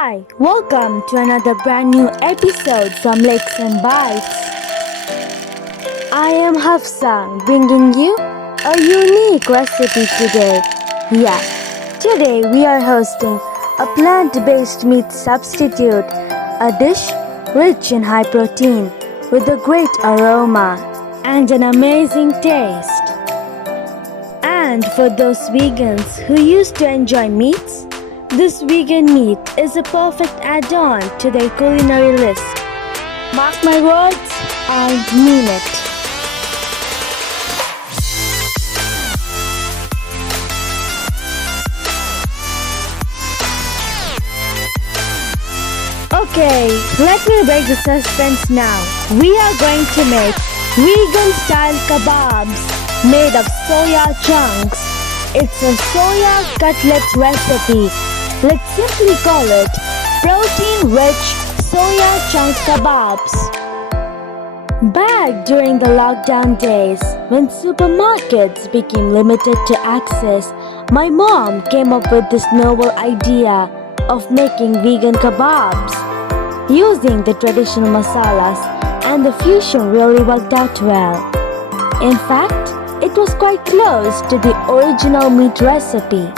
Hi, welcome to another brand new episode from Licks and Bites. I am Hafsa, bringing you a unique recipe today. Yeah, today we are hosting a plant-based meat substitute, a dish rich in high protein with a great aroma and an amazing taste. And for those vegans who used to enjoy meats, this vegan meat is a perfect add-on to their culinary list. Mark my words, I mean it. Okay, let me break the suspense now. We are going to make vegan-style kababs made of soya chunks. It's a soya cutlet recipe. Let's simply call it protein-rich soya chunk kababs. Back during the lockdown days, when supermarkets became limited to access, my mom came up with this novel idea of making vegan kababs. Using the traditional masalas, and the fusion really worked out well. In fact, it was quite close to the original meat recipe.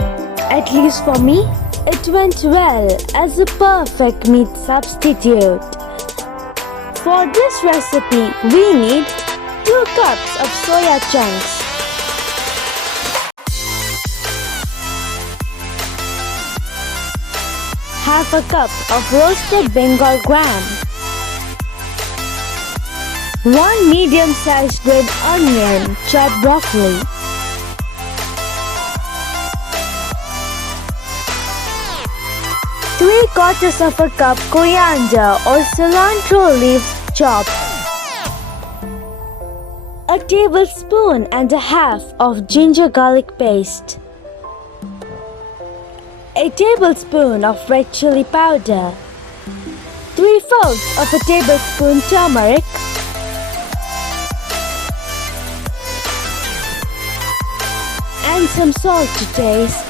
At least for me, it went well as a perfect meat substitute. For this recipe, we need 2 cups of soya chunks, half a cup of roasted Bengal gram, 1 medium-sized red onion, chopped broccoli, 3/4 of a cup coriander or cilantro leaves chopped, a tablespoon and a half of ginger garlic paste, a tablespoon of red chili powder, 3/4 of a tablespoon turmeric, and some salt to taste.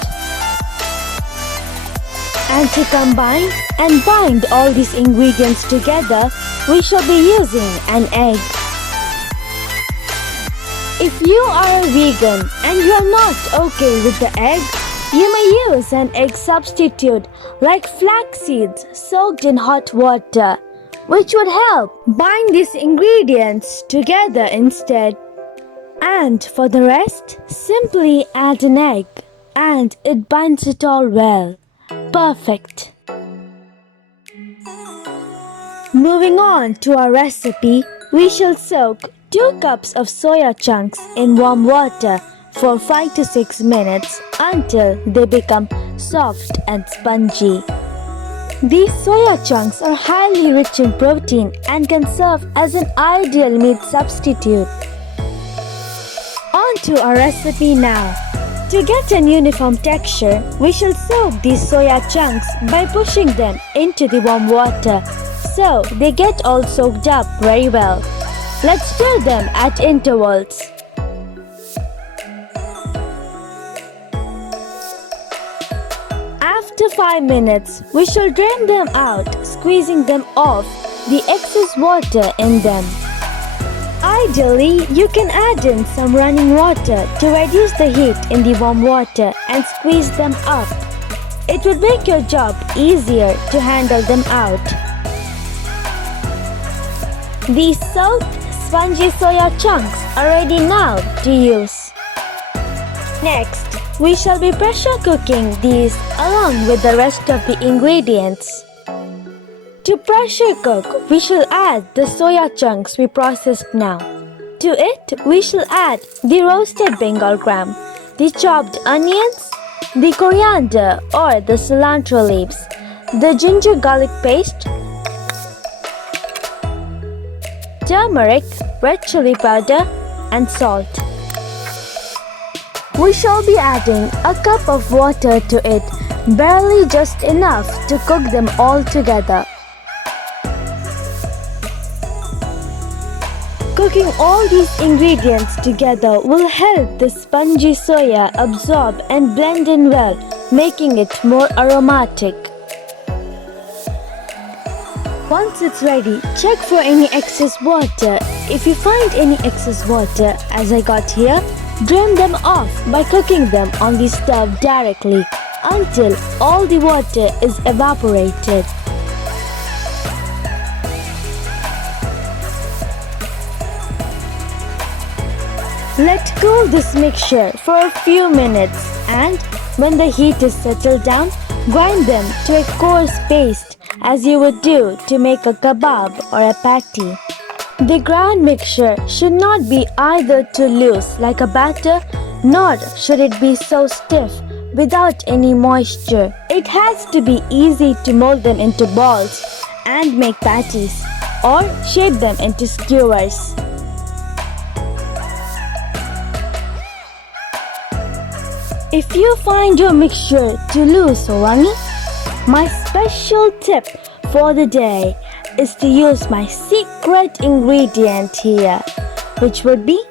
And to combine and bind all these ingredients together, we shall be using an egg. If you are a vegan and you are not okay with the egg, you may use an egg substitute like flax seeds soaked in hot water, which would help bind these ingredients together instead. And for the rest, simply add an egg and it binds it all well. Perfect. Moving on to our recipe, we shall soak 2 cups of soya chunks in warm water for 5 to 6 minutes until they become soft and spongy. These soya chunks are highly rich in protein and can serve as an ideal meat substitute. On to our recipe now. To get an uniform texture, we shall soak these soya chunks by pushing them into the warm water so they get all soaked up very well. Let's stir them at intervals. After 5 minutes, we shall drain them out, squeezing them off the excess water in them. Ideally, you can add in some running water to reduce the heat in the warm water and squeeze them up. It would make your job easier to handle them out. These soaked, spongy soya chunks are ready now to use. Next, we shall be pressure cooking these along with the rest of the ingredients. To pressure cook, we shall add the soya chunks we processed now. To it, we shall add the roasted Bengal gram, the chopped onions, the coriander or the cilantro leaves, the ginger garlic paste, turmeric, red chili powder, and salt. We shall be adding a cup of water to it, barely just enough to cook them all together. Cooking all these ingredients together will help the spongy soya absorb and blend in well, making it more aromatic. Once it's ready, check for any excess water. If you find any excess water, as I got here, drain them off by cooking them on the stove directly until all the water is evaporated. Let cool this mixture for a few minutes, and when the heat is settled down, grind them to a coarse paste as you would do to make a kebab or a patty. The ground mixture should not be either too loose like a batter, nor should it be so stiff without any moisture. It has to be easy to mold them into balls and make patties, or shape them into skewers. If you find your mixture too loose or runny, my special tip for the day is to use my secret ingredient here, which would be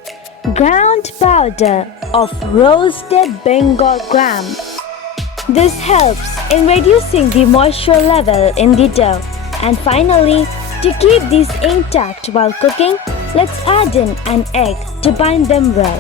ground powder of roasted Bengal gram. This helps in reducing the moisture level in the dough. And finally, to keep these intact while cooking, let's add in an egg to bind them well.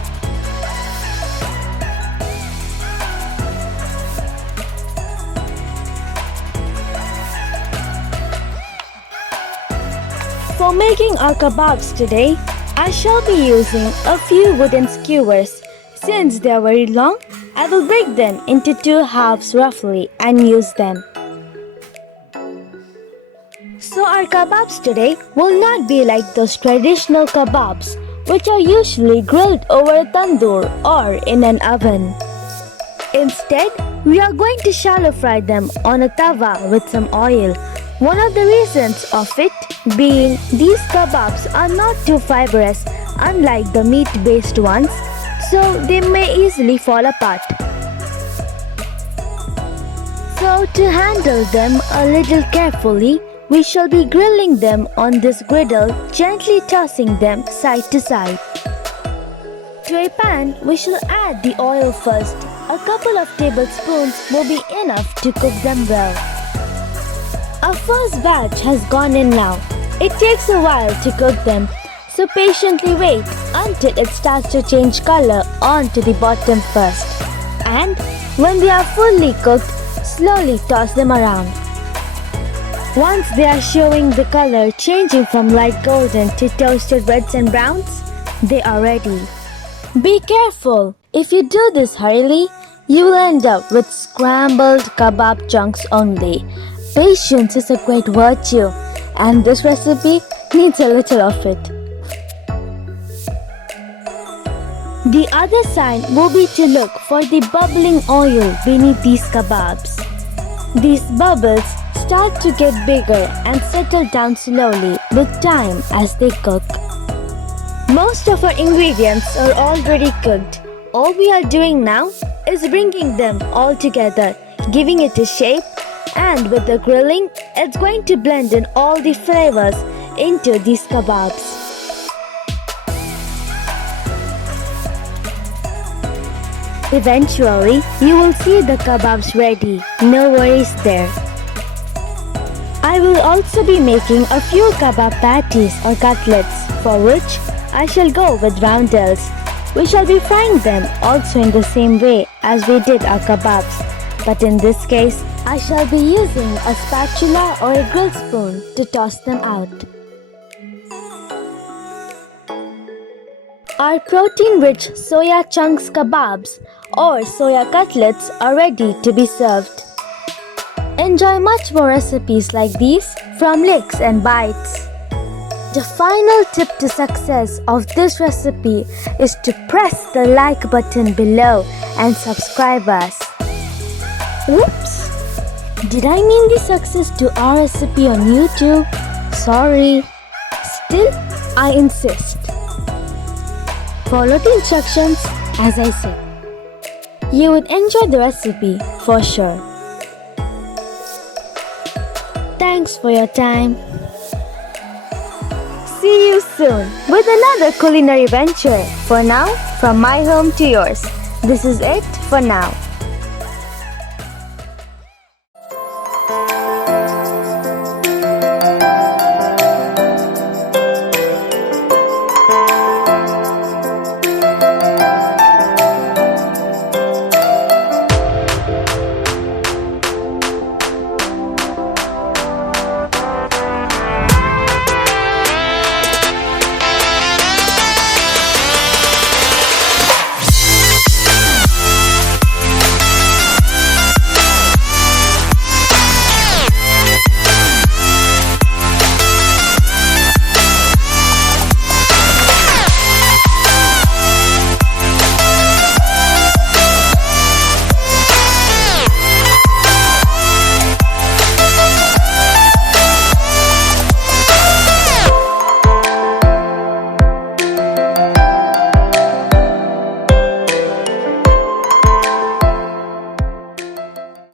For making our kebabs today, I shall be using a few wooden skewers. Since they are very long, I will break them into 2 halves roughly and use them. So our kebabs today will not be like those traditional kebabs, which are usually grilled over a tandoor or in an oven. Instead, we are going to shallow fry them on a tawa with some oil. One of the reasons of it being these kebabs are not too fibrous unlike the meat-based ones, so they may easily fall apart. So to handle them a little carefully, we shall be grilling them on this griddle, gently tossing them side to side. To a pan, we shall add the oil first. A couple of tablespoons will be enough to cook them well. Our first batch has gone in now. It takes a while to cook them, so patiently wait until it starts to change color onto the bottom first. And when they are fully cooked, slowly toss them around. Once they are showing the color changing from light golden to toasted reds and browns, they are ready. Be careful! If you do this hurriedly, you will end up with scrambled kebab chunks only. Patience is a great virtue, and this recipe needs a little of it. The other sign will be to look for the bubbling oil beneath these kebabs. These bubbles start to get bigger and settle down slowly with time as they cook. Most of our ingredients are already cooked. All we are doing now is bringing them all together, giving it a shape, and with the grilling, it's going to blend in all the flavors into these kebabs. Eventually, you will see the kebabs ready. No worries there. I will also be making a few kebab patties or cutlets, for which I shall go with roundels. We shall be frying them also in the same way as we did our kebabs, but in this case, I shall be using a spatula or a grill spoon to toss them out. Our protein-rich soya chunks kebabs or soya cutlets are ready to be served. Enjoy much more recipes like these from Licks and Bites. The final tip to success of this recipe is to press the like button below and subscribe us. Whoops! Did I mean the success to our recipe on YouTube? Sorry. Still, I insist. Follow the instructions as I say. You would enjoy the recipe for sure. Thanks for your time. See you soon with another culinary venture. For now, from my home to yours. This is it for now.